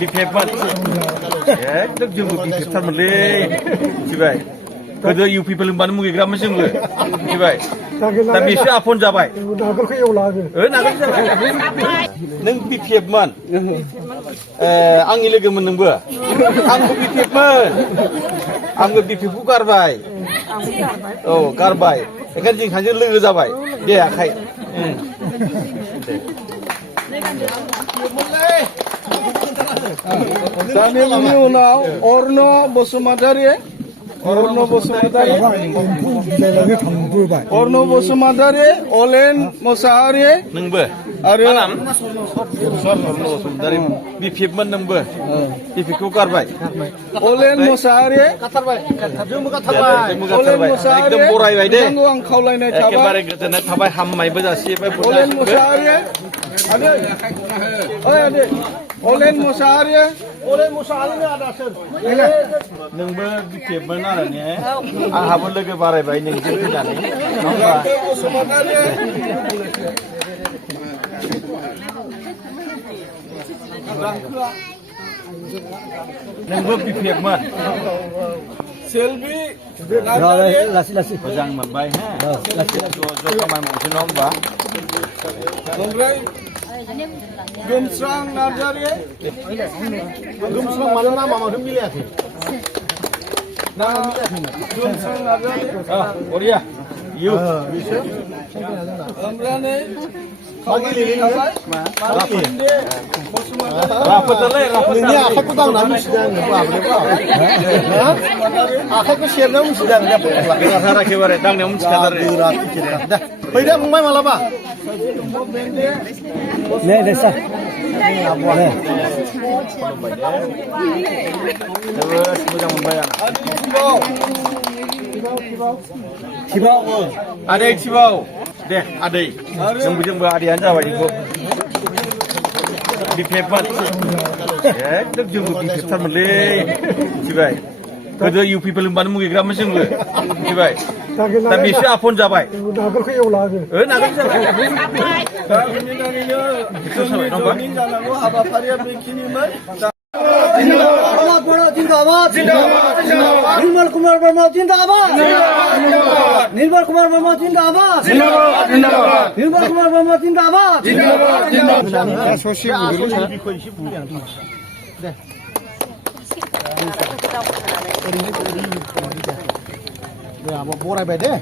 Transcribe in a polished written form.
बिफेबमोन एकदम जोंबो बिफेबथारमोनलै मिथिबाय गोदो इउ पि पि एल होनबानो मुगैग्रामोन जोंबो मिथिबाय दा बेसो आफन जाबाय नागोलखौ एवला नागोल जाबाय नों बिफेबमोन आंनि लोगोमोन नोंबो आंबो बिफेबमोन आंबो बिफेबखौ गारबाय औ गारबाय ओंखायनो जों सानैजों लोगो जाबाय दे आखाइ दानि उनाव अर्न बसुमतारी अर्न बसुमतारी अलेन मोसाहारी नोंबो आरो बिफेबमोन नोंबो बिफेबखौ गारबाय अलेन मोसाहारी एकदम बरायबाय दे आं खावलायनाय थाबाय एखेबारे गोजोननाय थाबाय हामनायबो जासिबाय अलेन मोसाहारी अलेन मोसाहारी आदा सोर नोंबो बिफेबमोन आरो ने आंहाबो लोगो बारायबाय नोंजों फैनानै नङा नोंबो बिफेबमोन सेल्फि मोजां मोनबाय हा ज' खामानि मावनोसै नङा होमबा ओमफ्राय गोमस्रां नार्जारी गोमस्रां मानो नामा माथो मिलायाखै गोमस्रां नार्जारी बरिया इउ ओमफ्राय राफोदलै नोंनि आखाइखौ दांना मिथिदों आखाइखौ सेरनायाव मिथिदों गोराथार एखेबारे दांनायाव मिथिखाथारो फैदो फंबाय मालाबा जोबोद मोजां मोनबाय आं आदै थिबाव दे आदै जोंबो आदैयानो जाबाय बेखौ बिफेबमोन एकदम जोंबो बिफेबथारमोनलै मिथिबाय गोदो इउ पि पि एल होनबानो मुगैग्रामोन जोंबो मिथिबाय दा बेसो आफन जाबाय नागोलखौ एवला नागोल जाबाय दा बेनि थाखायनो जोंनि जयनिं जानांगौ हाबाफारिया बेखिनिमोन जिंदाबाद निर्मल कुमार वर्मा जिंदाबाद निर्मल कुमार वर्मा जिंदाबाद निर्मल कुमार वर्मा जिंदाबाद बरायबाय दे